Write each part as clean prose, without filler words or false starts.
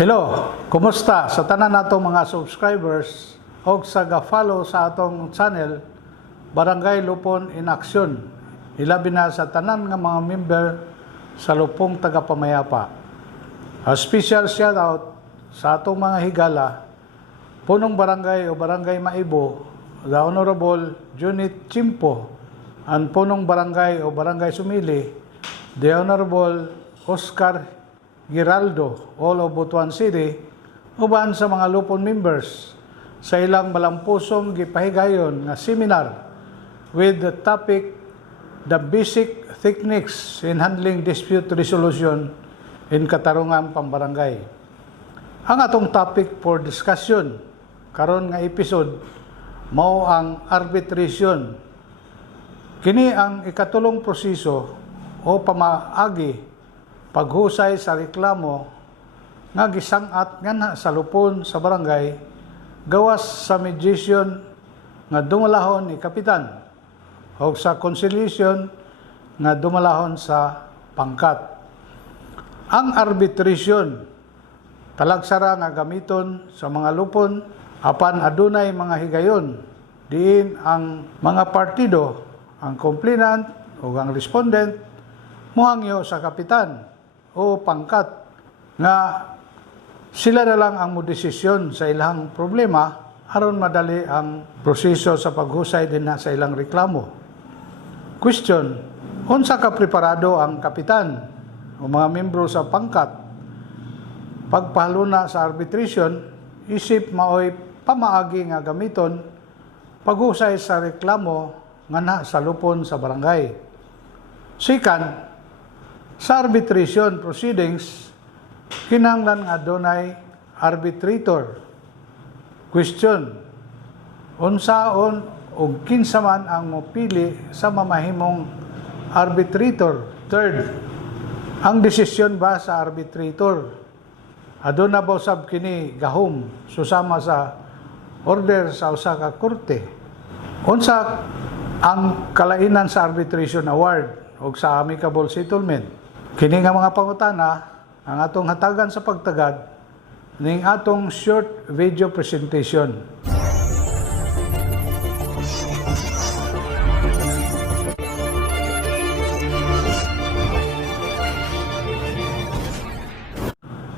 Hello, kumusta sa tanan natong mga subscribers o sa ga-follow sa atong channel Barangay Lupon in Action. Ilabi na sa tanan nga mga member sa Lupong Tagapamayapa. A special shout out sa atong mga higala, punong barangay o barangay Maibo, the Honorable Junit Chimpo, and punong barangay o barangay Sumili, the Honorable Oscar Giraldo, all of Butuan City, uban sa mga Lupon members sa ilang malampusong gipahigayon nga seminar with the topic The Basic Techniques in Handling Dispute Resolution in Katarungan Pambarangay. Ang atong topic for discussion karon nga episode mao ang arbitration. Kini ang ikatulong proseso o pamaagi paghusay sa reklamo nga gisang-at nganha sa lupon sa barangay gawas sa mediation nga dumalahon ni kapitan o sa conciliation nga dumalahon sa pangkat. Ang arbitration talagsara nga gamiton sa mga lupon apan adunay mga higayon diin ang mga partido, ang complainant o ang respondent muhangyo sa kapitan o pangkat nga sila na lang ang modesisyon sa ilang problema aron madali ang proseso sa paghusay din na sa ilang reklamo. Question: unsa ka preparado ang kapitan o mga membro sa pangkat pagpahaluna sa arbitration isip maoy pamaagi nga gamiton paghusay sa reklamo nga sa lupon sa barangay? Second, sa arbitration proceedings, kinahanglan nga adunay arbitrator. Question: unsaon o kinsa man ang mopili sa mamahimong arbitrator? Third, ang desisyon ba sa arbitrator aduna ba usab kini gahom susama sa order sa usa ka korte? Unsa ang kalainan sa arbitration award o sa amicable settlement? Kini nga mga pangutana ang atong hatagan sa pagtagad ning atong short video presentation.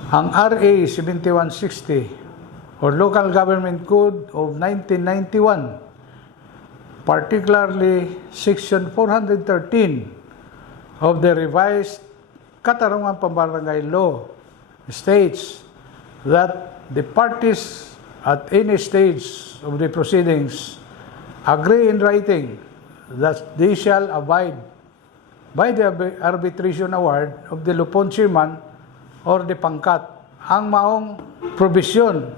Ang RA 7160 or Local Government Code of 1991, particularly Section 413 of the revised Katarungan Pambarangay Law states that the parties at any stage of the proceedings agree in writing that they shall abide by the arbitration award of the Lupon chairman or the pangkat. Ang maong probisyon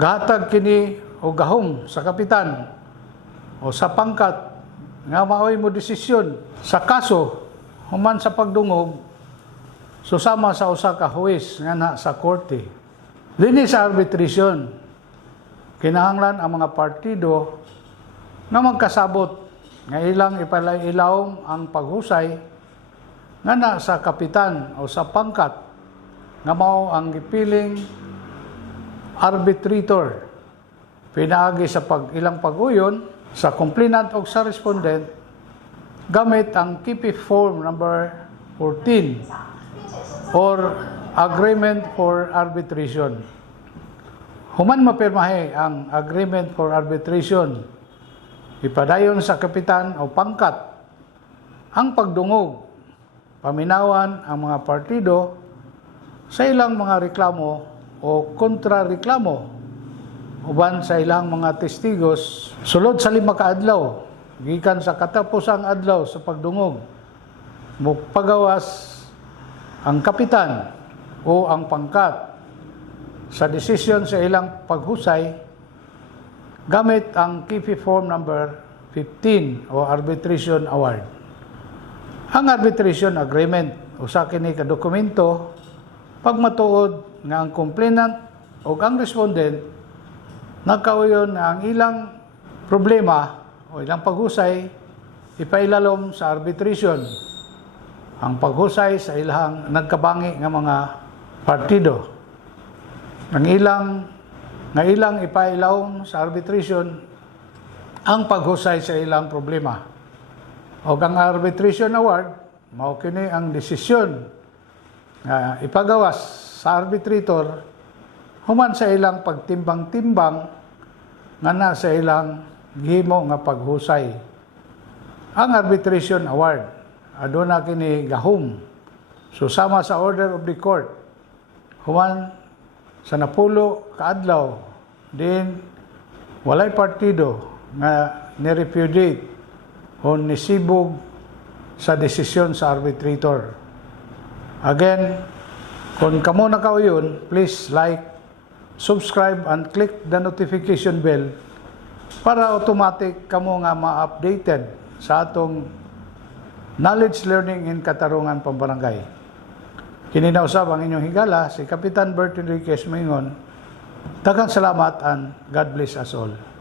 gahatag kini o gahom sa kapitan o sa pangkat nga maoy mo desisyon sa kaso human sa pagdungog susama sa usa ka huwes nga na sa korte. Dinhi sa arbitration kinahanglan ang mga partido nga magkasabot nga ilang ipalailaom ang paghusay nga na sa kapitan o sa pangkat nga mao ang gipiling arbitrator pinaagi sa ilang pag-uyon sa complainant o sa respondent gamit ang KP Form number 14 or Agreement for Arbitration. Human mapirmahe ang Agreement for Arbitration, ipadayon sa kapitan o pangkat ang pagdungog, paminawan ang mga partido sa ilang mga reklamo o kontrareklamo uban sa ilang mga testigos sulod sa 5 ka adlaw gikan sa katapusang adlaw sa pagdungog mupagawas ang kapitan o ang pangkat sa desisyon sa ilang paghusay gamit ang KP Form number 15 o Arbitration Award. Ang Arbitration Agreement usa kini ka dokumento pagmatuod nga ang complainant o ang respondent nagkauyon na ang ilang problema o ilang paghusay ipailalom sa arbitration. Ang paghusay sa ilang nagkabangi nga mga partido. nga ilang ipailawom sa arbitration ang paghusay sa ilang problema. O ang arbitration award, mao kini ang desisyon nga ipagawas sa arbitrator human sa ilang pagtimbang-timbang nga nasa ilang gihimo nga paghusay. Ang arbitration award aduna kini gahom susama sa order of the court human sa napulo kaadlaw din walay partido nga ni-repudiate o nisibog sa desisyon sa arbitrator. Again, kung kamo na kauyon, please like, subscribe, and click the notification bell para automatic kamo nga ma-updated sa atong knowledge learning in Katarungan Pambarangay. Kini na usab ang inyong higala, si Kapitan Bert Enriquez Mingon. Daghang salamat and God bless us all.